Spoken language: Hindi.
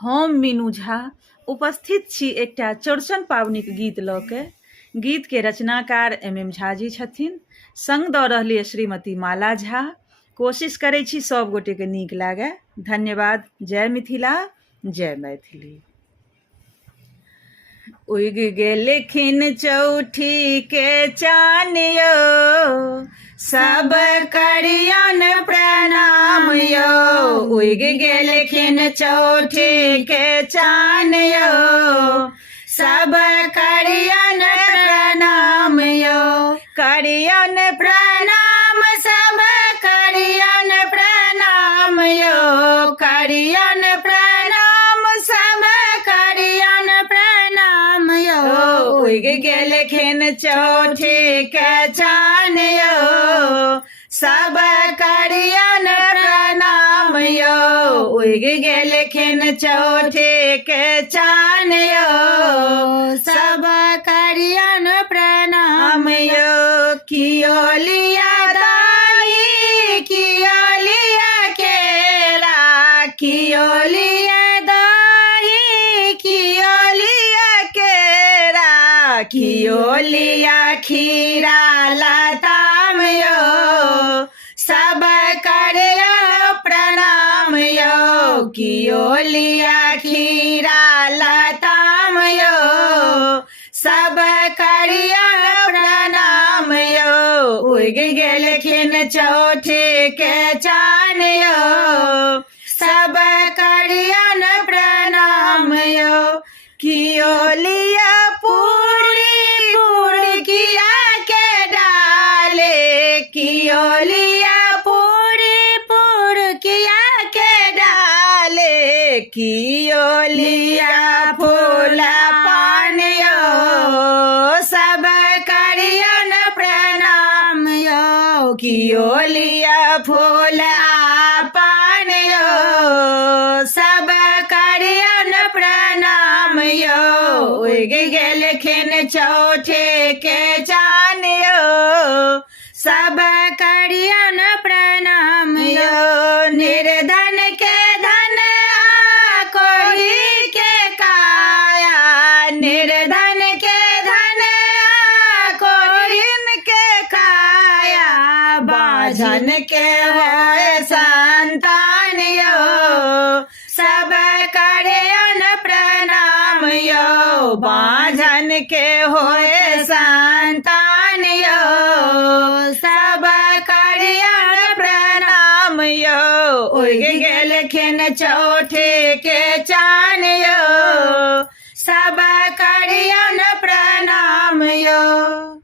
हम मीनू झा उपस्थित छी एकटा चौड़चन पाबनिक गीत लऽ के। गीत के रचनाकार MM झा जी छथिन, संग दऽ रहली श्रीमती माला झा। कोशिश करै छी सब गोटे के नीक लागे। धन्यवाद। जय मिथिला, जय मैथिली। उगि गेलखिन चौठी के चान यौ, सब करियन प्रणाम यौ। उगि गेलखिन चौठी के चान यौ, सब करियन प्रणाम यौ। करियन प्रणाम, सब करियन प्रणाम यौ। करियन प्रणाम, सब करियन प्रणाम यौ। उगि गेलखिन चौठी के चान यौ, सब करियन प्रणाम यौ। उगि गेलखिन चौठी के चान यौ, सब करियन प्रणाम यौ। कियो लिया दाई, कियो लिया केरा, कियो लिया दाई, कियो लिया केरा, कियो लिया खीरा लताम यौ, सब करियन प्रणाम यौ। कियो लिया खीरा लताम यौ, सब करियन प्रणाम यौ। उगि गेलखिन चौठी के चान यौ, सब करियन प्रणाम यौ। कियो लिया पूरी, पुड़किया के डाले, कियो लिया पूरी, पुड़किया के डाले। कियो लिया फूल पान यौ, सब करियन प्रणाम यौ। कियो लिया फूल आ पान यौ, सब करियन प्रणाम यौ। उगि गेलखिन चौठी के चान यौ, सब करियन प्रणाम यौ। निर्धन के धन आ कोढ़ी के काया, निर्धन के धन आ कोढ़िन के काया। बाझन के होय संतान यौ, सब करियन प्रणाम यौ। बाझन के होय संतान यौ, सब करियन प्रणाम यौ। उगि गेलखिन चौठी के चान यौ, सब करियन प्रणाम यौ।